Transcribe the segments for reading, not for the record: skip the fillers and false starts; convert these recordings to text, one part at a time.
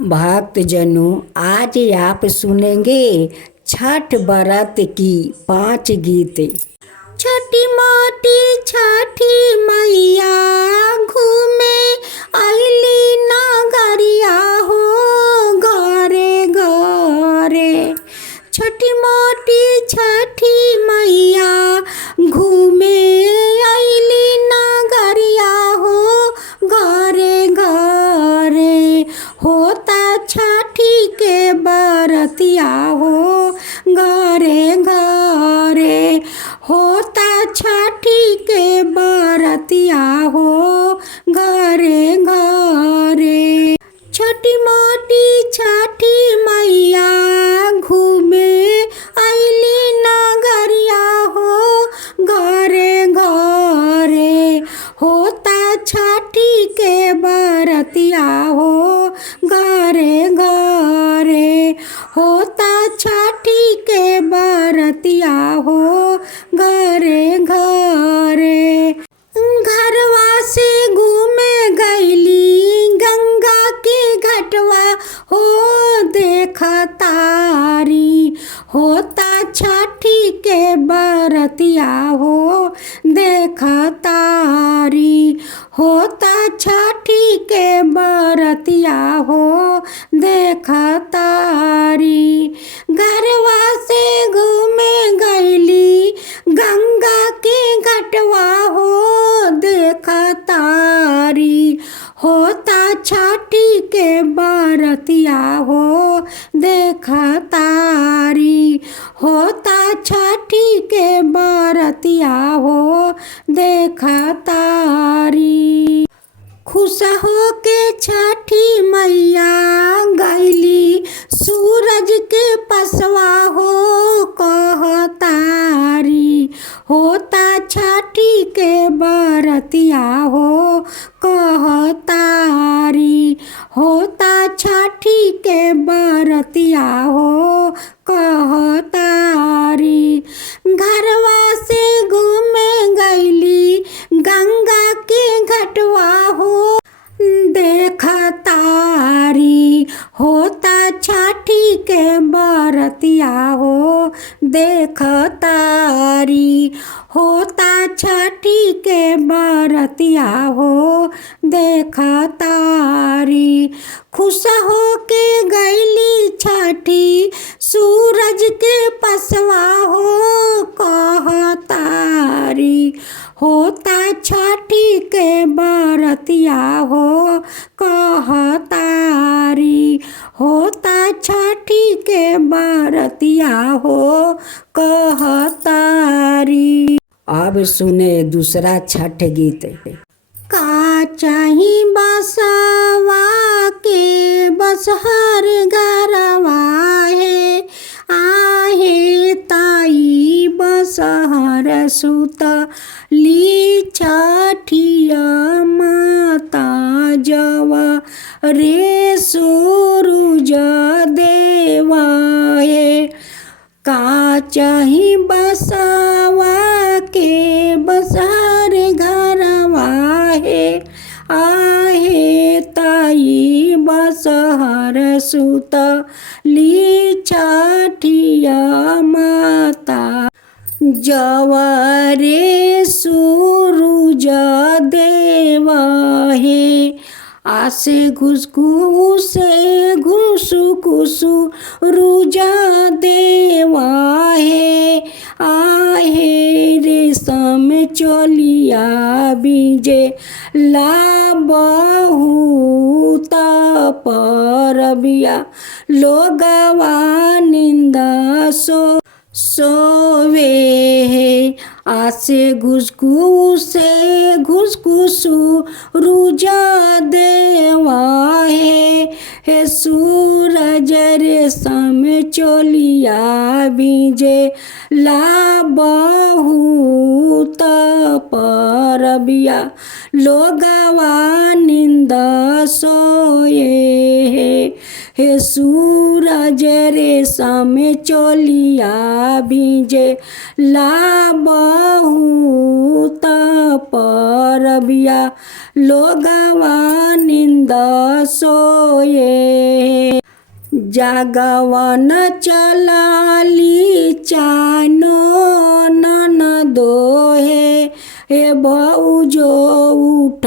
भक्तजनों, आज आप सुनेंगे छठ व्रत की 5 गीत। छोटी मोटी छठी मैया घूमे अइली नगरिया हो घरे घरे। छोटी मोटी छठी मैया घूमे अइली नगरिया हो घरे घरे। होता छठी के बरतिया हो घरे घरे। होता छठी के बरतिया हो घरे घरे। छोटी मोटी छठी मैया घूमे अइली नगरिया हो घरे घरे। होता छठी के बरतिया हो घरे घरे। होता छठी के बरतिया हो घरे घरे। घरवा से घूमे गईली गंगा के घटवा हो देख तारी। होता छठी के बरतिया हो देख तारी। होता छठी के बरतिया हो देख तारी। घरवा से घूमे गईली गंगा के घटवा हो देख तारी। होता छठी के बरतिया हो देख तारी। होता छठी के बरतिया हो देख तारी। खुश हो के छठी मैया गईली सूरज के पसवा हो कहतारी। होता छठी के बरतिया हो कहतारी। होता छठी के बरतिया हो कहतारी। घरवा से घूमे गईली गंगा के घटवा हो देख तारी। होता छठी के बरतिया हो देख तारी। होता छठी के बरतिया हो देख तारी। खुश हो के गईली छठी सूरज के पसवा हो कहतारी। होता छठी के बरतिया हो कहतारी। होता छठी के बरतिया हो कहतारी। अब सुने दूसरा छठ गीत। का चाही बसवा के बसहर घरवा है आहे ताई बसहर सुतली छठिया माता जवा रे सूरज देवा है। का चाही बसवा के बसहर घरवा है आहे ताई बसहर सुतली छठिया माता जवारे सूरज देवा है। आसे घुसघुसे घुसु घुसु रुजा देवा है आहे रेशम चलिया बीजे ला बहुत परबिया लोगवा निंदा सोवे है। आसे घुसघुसे घुसघुसु रुजा देवा है सूरज रेशम चोलिया बीजे ला बहुत परबिया लोगवा निंदा सोए हे सूरज रेशम चोलिया बीजे ला बहुत पर परबिया लोगवा निंद सोए। जागवन चलाली चानो ननदो हे भौजो उठ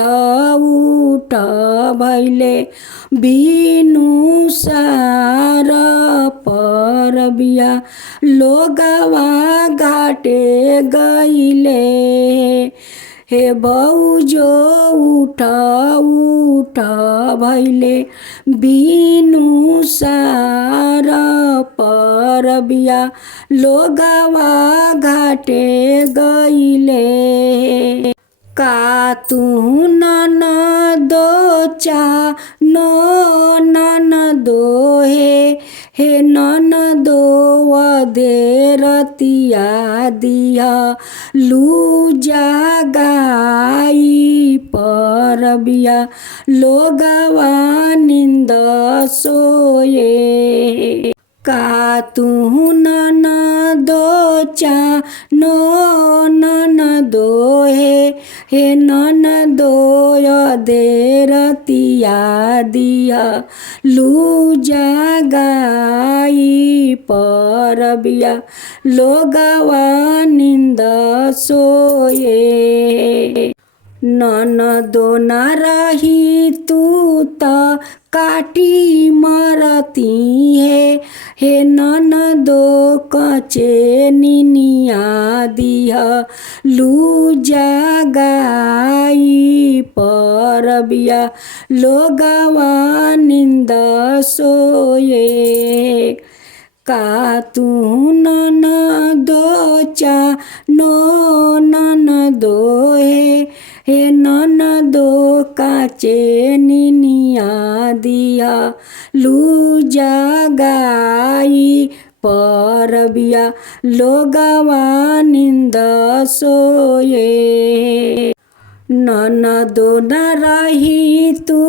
उठ भैले बिनु सार परबिया लोगवा घाटे गईले। हे भौजो उठ उठ भैले बिनु सार परबिया लोगवा घाटे गईले। का तू ननदो चानो ननदो हे ननदो वदे रतिया दिया लूजा गाई परबिया लोगवा निंद सोए। का तू ननदो चानो ननदो हे ननदो दे रतिया दिया लूजा गाई परबिया लोगवा निंद सोए। ननदो न रही तू त काटी मरती हे ननदो कचे निनिया दिया लूजा गाई परबिया लोगवा निंद सोए। का तू ननदो चानो ननदो हे ननदो काचे निनिया दिया लूजा गाई परबिया लोगवा निंद सोए। ननदो न रही तू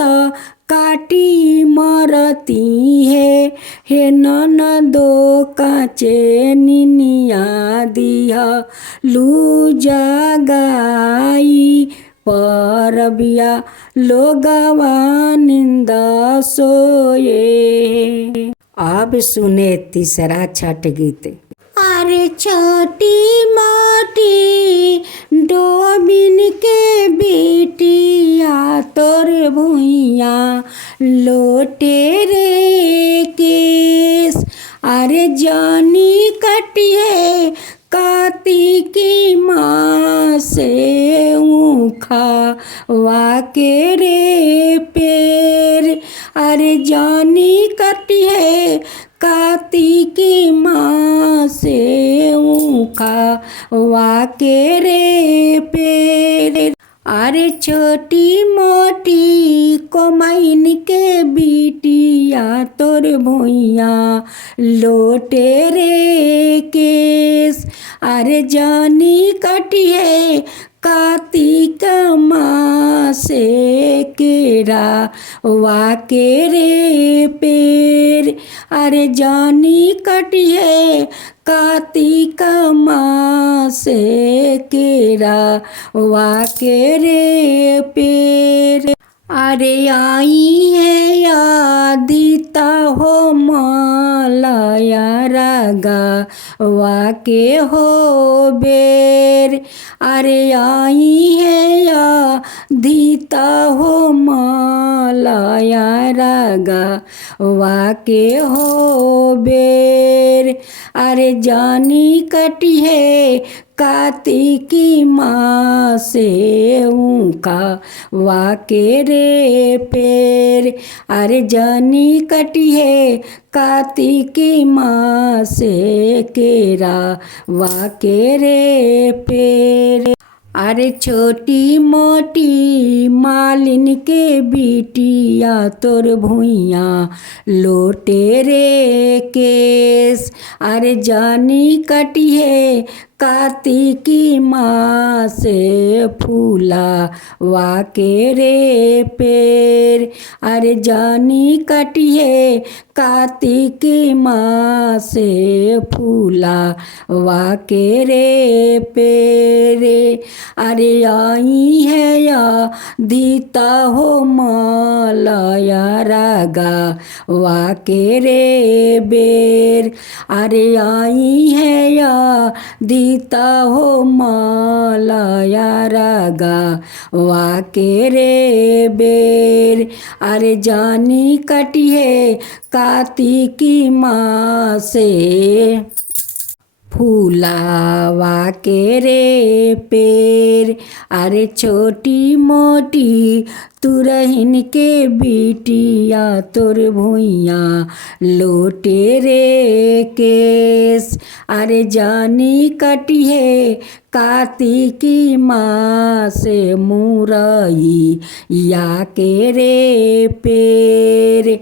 त काटी मरती हे ननदो काचे निनिया दिया लूजा गाई परबिया लोगवा निंद सोए। अब सुने तीसरा छठ गीत। अरे छोटी मोटी डोमिन के बेटिया तोर भुइया लोटे रे केस। अरे जानी कटिए कार्तिकी माँ से ऊखा वाके रे पेर। अरे जानी कटिए कार्तिकी माँ से ऊखा वाके रे पेर। अरे छोटी मोटी कोमैन के बिटिया तोर भुइया लोटे रे केस। अरे जानी कटिए कार्तिक माँ से केरा वाके रे पेर। अरे जानी कटिए कार्तिक माँ से केरा वाके रे पेर। अरे आई है आदिता हो मालया रागा वाके हो बेर। अरे आई है आदिता हो मालया रागा वाके हो बेर। अरे जानी कटी है कार्तिकी माँ से ऊका वाके रे पेर। अरे जानी कटी है कार्तिकी माँ से केरा वाके रे पेर। अरे छोटी मोटी मालिन के बिटिया तोर भुइया लोटे रे केस। अरे जानी कटिए कार्तिकी माँ से फूला वाके रे पेड़। अरे जानी कटिए कार्तिकी माँ से फूला वाके रे पेड़। अरे आई है या दीता हो मालया रागा वाके रे बेर। अरे आई है या दीता हो मालया रागा वाके रे बेर। अरे जानी कटिए कार्तिकी माँ से फूला वाके रे पेड़। अरे छोटी मोटी तुरहिन के बिटिया तोर भुइया लोटे रे केस। अरे जानी कटिए कार्तिकी माँ से मुरई या के रे पेड़।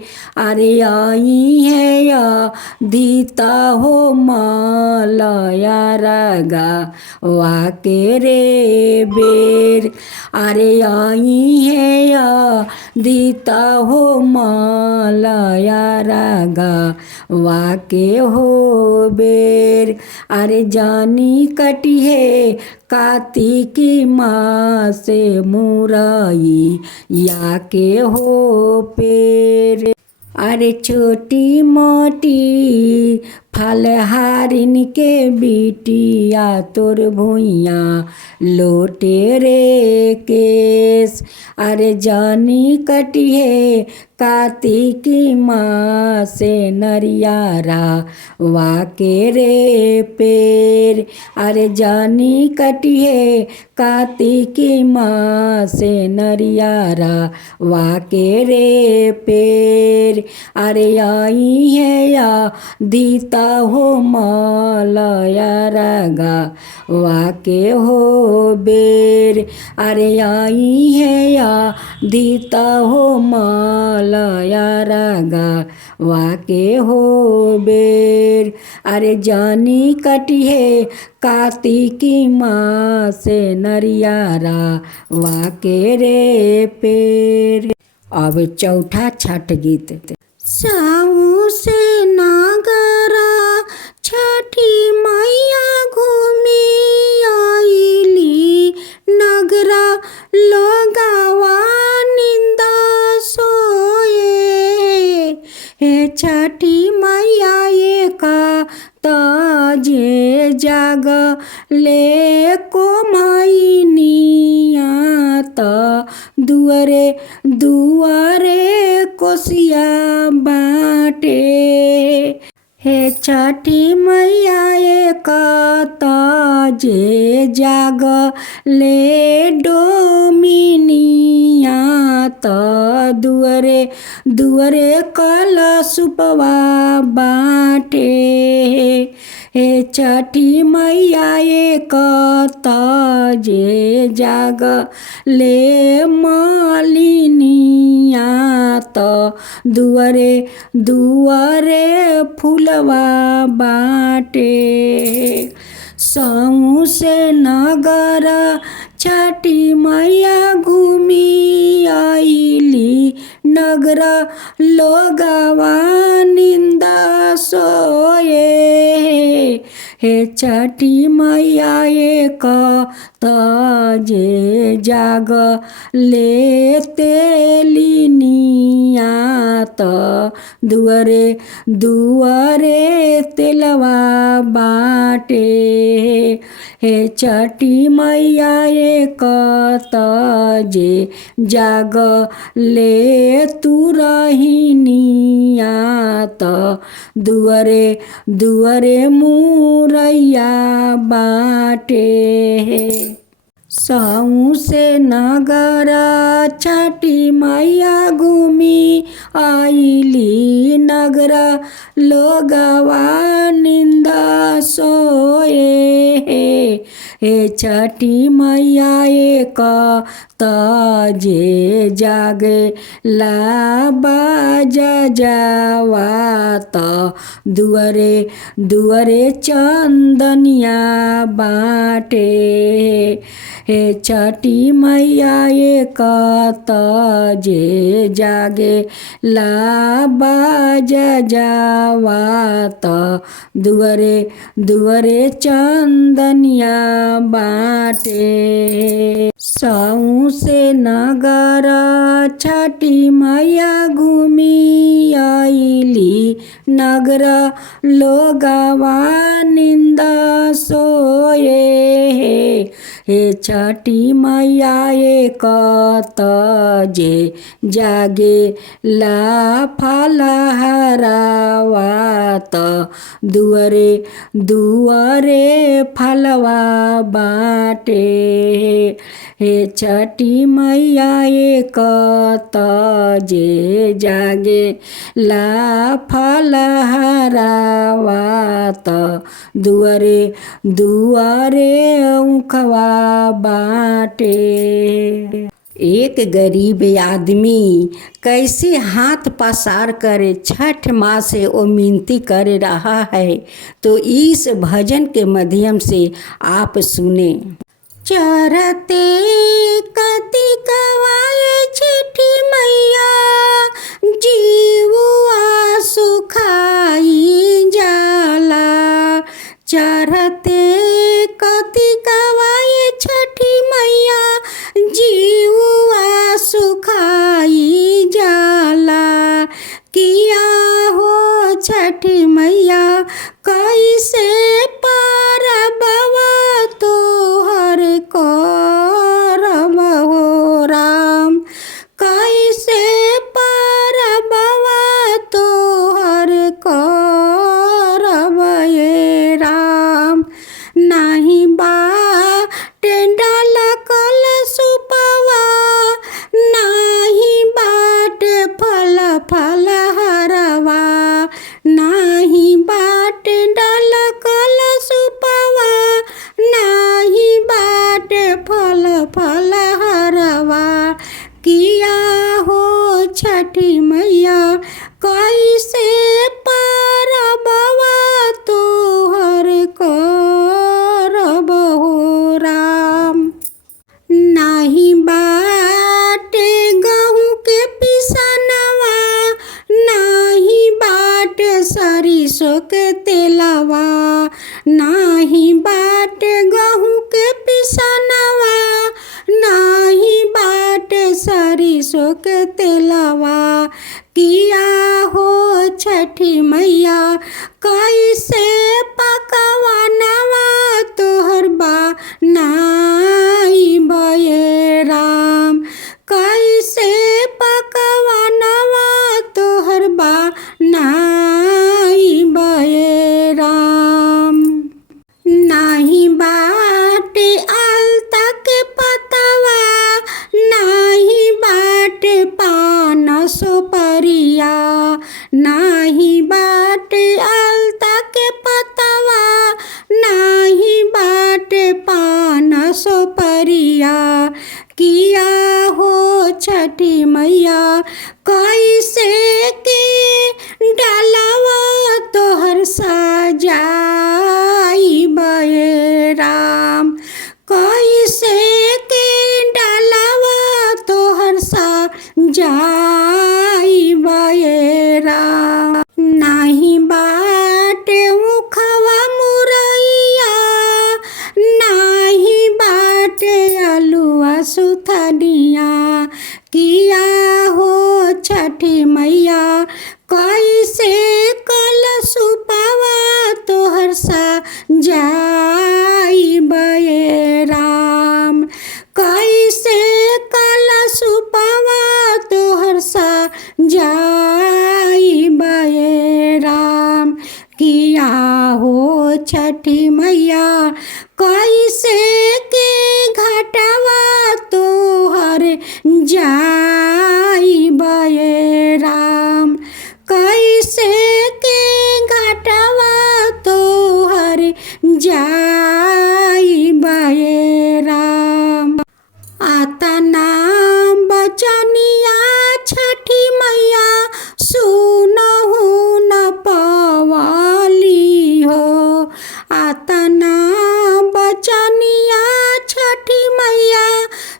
अरे आई है या दीता हो मालया रागा वाके रे बेर। अरे आई है या दीता हो मालया रागा वाके हो बेर। अरे जानी कटिए कार्तिकी माँ से मुरई या के हो पेड़। अरे छोटी मोटी फलहारिन के बिटिया तोर भुइया लोटे रे केस। अरे जानी कटिए कार्तिकी माँ से नरियारा वाके रे पेड़। अरे जानी कटिए कार्तिकी माँ से नरियारा वाके रे पेड़। अरे आई है या दीता हो मालया रागा वाके हो बेर। अरे आई है या दीता हो मालया रागा वाके हो बेर। अरे जानी कटिए कार्तिकी माँ से नरियारा वाके रे पेड़। अब चौथा छठ गीत। साऊ से नागरा छठी मैया घूमी आईली नगरा लोगावा निंदा सोए। हे छठी मैया ये का ताजे जाग ले को माइनिया ता दुआरे दुआरे कोसिया बाटे। हे छठी मैया एक ताजे जाग ले डोमिनिया ता दुआरे दुआरे कलशुपवा बाटे। हे छठी मैया एक ताजे जाग ले मालिनिया ता दुआरे दुआरे फूलवा बाटे। साऊ से नगर छठी मैया घूमी आईली नगरा लोगावा निंदा सोए। हे छठी मैया एक ताजे जाग ले तेलिनिया ता दुआरे दुआरे तेलवा बाटे। हे छठी मैया एक ताजे जाग ले तुरहिनिया ता दुआरे दुआरे मुरैया बाटे। साऊ से नगरा छठी मैया घूमी आईली नगरा लोगवा निंदा सोए। हे छठी मैया एक जे जागे ला बाजा जावा त दुअरे दुअरे चंदनिया बाटे। हे छठी मैया एक जे जागे ला बाजा जावा त दुअरे दुअरे चंदनिया बाटे। सौसे नगर छठी मैया घूमी आइली नगर लोगवा निंदा सोए। हे छठी मैया एक जे जागे ला फलहारावा त दुअरे दुअरे फलवा बाटे। हे छठी मैया एक जे जागे ला फलहारावा त दुअरे दुअरे उखवा बाटे। एक गरीब आदमी कैसे हाथ पसार करे छठ माँ से वो मिनती कर रहा है, तो इस भजन के माध्यम से आप सुने। चरते कति कवाए छठी मैया जीवा सुखाई जाला। चरते कति कवाए छठी मैया जीवा सुखाई जाला। किया हो छठी मैया कैसे पारबवा तोहर करब हो राम। कैसे पारबवा तोहर करब ये राम। नाही बाटे डाल कल सुपवा नाही बाटे फल फल हरवा। नाही बाटे डाल कल सुपवा नाही बाटे फल फल हरवा। किया हो छठी मैया कैसे पारबवा तोहर करब हो राम। नाही बाटे गहूँ के पिसनवा नाही बाटे सरिसो के तेलवा। नाही बाटे गहूँ के पिसनवा नाही बाटे सरिसो के तेलवा। किया हो छठी मैया कैसे पकवानवा तोहर बनाई बये राम। कैसे पकवानवा तोहर बनाई बये राम। नाही बाटे अलता के पतवा नाही बाटे पान सुपरिया। नाही बाटे अलता के पतवा नाही बाटे पान सुपरिया। किया हो छठी मैया कैसे के डालवा तोहर सजाई बये राम। कैसे के डालवा तोहर सजाई बये राम। नाही बाटे मुखवा मुरैया नाही बाटे अलुआ सुथनिया। किया हो छठी मैया कैसे कल सुपवा तोहर सजाई बये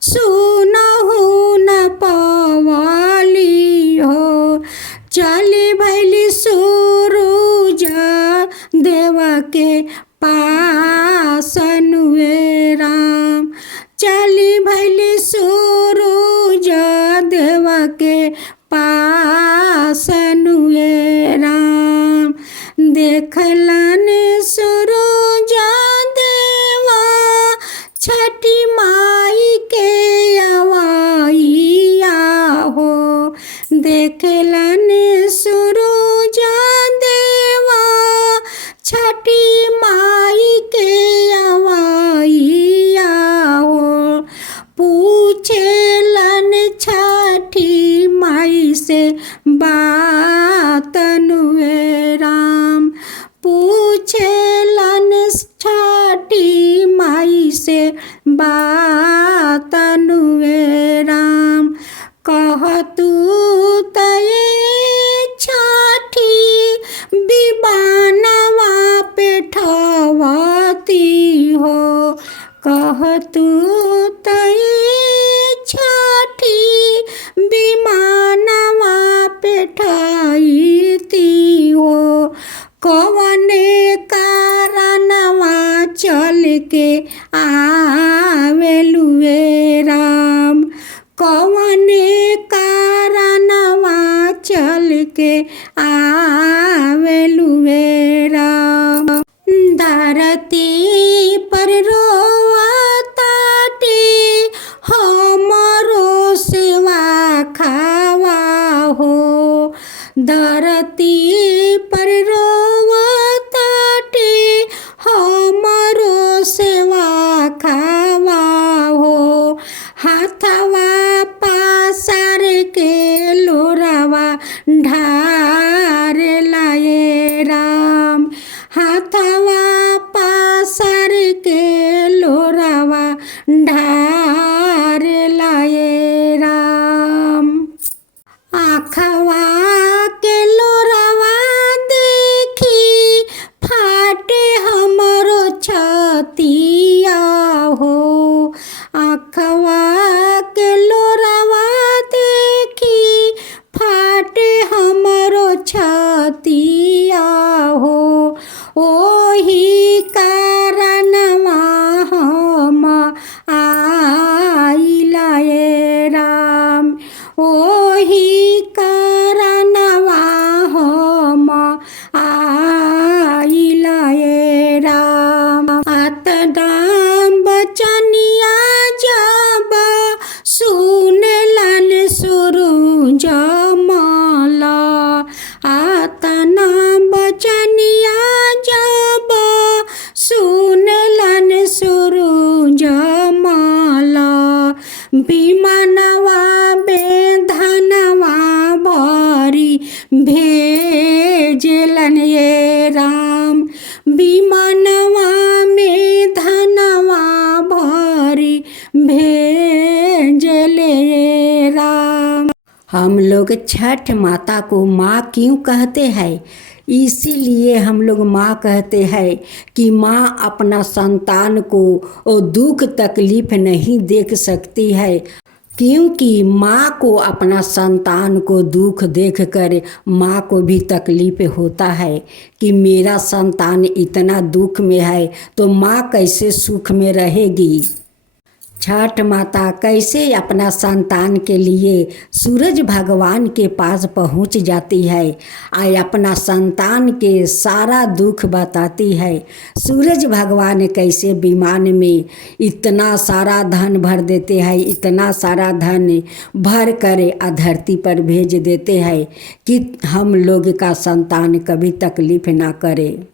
सुनहु न पवाली हो। चली भैली सूरज देव के पासन वे राम। चली भैली सूरज देव के पासन वे राम। देखलन सूरज देवा छठी माई के अवाइया हो। देखलन सूरज देवा छठी माई के अवाइया हो। पूछेलन छठी माई से बातन वे राम। पूछेलन छठी माई से बातन वे राम। कहतु तये छठी विमानवा पे ठवती हो। कहतु तये छठी विमानवा पे ठईती हो। कवने कारणवा चल के आवेलु वे राम। कवने कारणवा चल के आवेलु वे राम। धरती पर रोवताटे हमरो सेवा खावा हो। धरती पर रोवताटे हमरो सेवा खावा हो। हाथवा पासार के लोरावा ढार लाए राम। हाथवा पासार के लोरावा ढार लाए राम। आँखवा के लोरावा देखी फाटे हमरो छतिया हो। आँखवा के लोरावा देखी फाटे हमरो छतिया हो। ओही कारणवा हम आइला ए राम। ओही कारणवा हम आइला ए राम। आतनाम बचनिया जब सुनलन सूरज माला। आतना बचनिया जब सुनलन सूरज माला। विमानवा बेधनवा भरी भेजलन ये राम। विमानवा में धनवा भरी भेजले ये राम। हम लोग छठ माता को माँ क्यों कहते हैं? इसीलिए हम लोग माँ कहते हैं कि माँ अपना संतान को वो दुख तकलीफ नहीं देख सकती है, क्योंकि माँ को अपना संतान को दुख देखकर माँ को भी तकलीफ होता है कि मेरा संतान इतना दुख में है तो माँ कैसे सुख में रहेगी। छठ माता कैसे अपना संतान के लिए सूरज भगवान के पास पहुंच जाती है और अपना संतान के सारा दुख बताती है। सूरज भगवान कैसे विमान में इतना सारा धन भर देते हैं, इतना सारा धन भर कर धरती पर भेज देते हैं कि हम लोग का संतान कभी तकलीफ ना करे।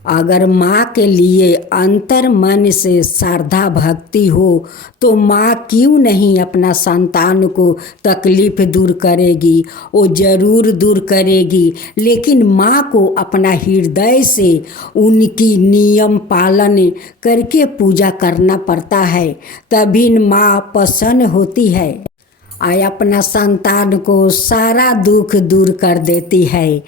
अगर माँ के लिए अंतर मन से श्रद्धा भक्ति हो तो माँ क्यों नहीं अपना संतान को तकलीफ दूर करेगी? वो ज़रूर दूर करेगी, लेकिन माँ को अपना हृदय से उनकी नियम पालन करके पूजा करना पड़ता है, तभी माँ प्रसन्न होती है और अपना संतान को सारा दुख दूर कर देती है।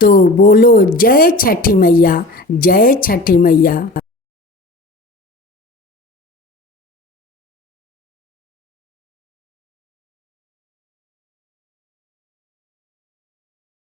तो बोलो जय छठी मैया, जय छठी मैया।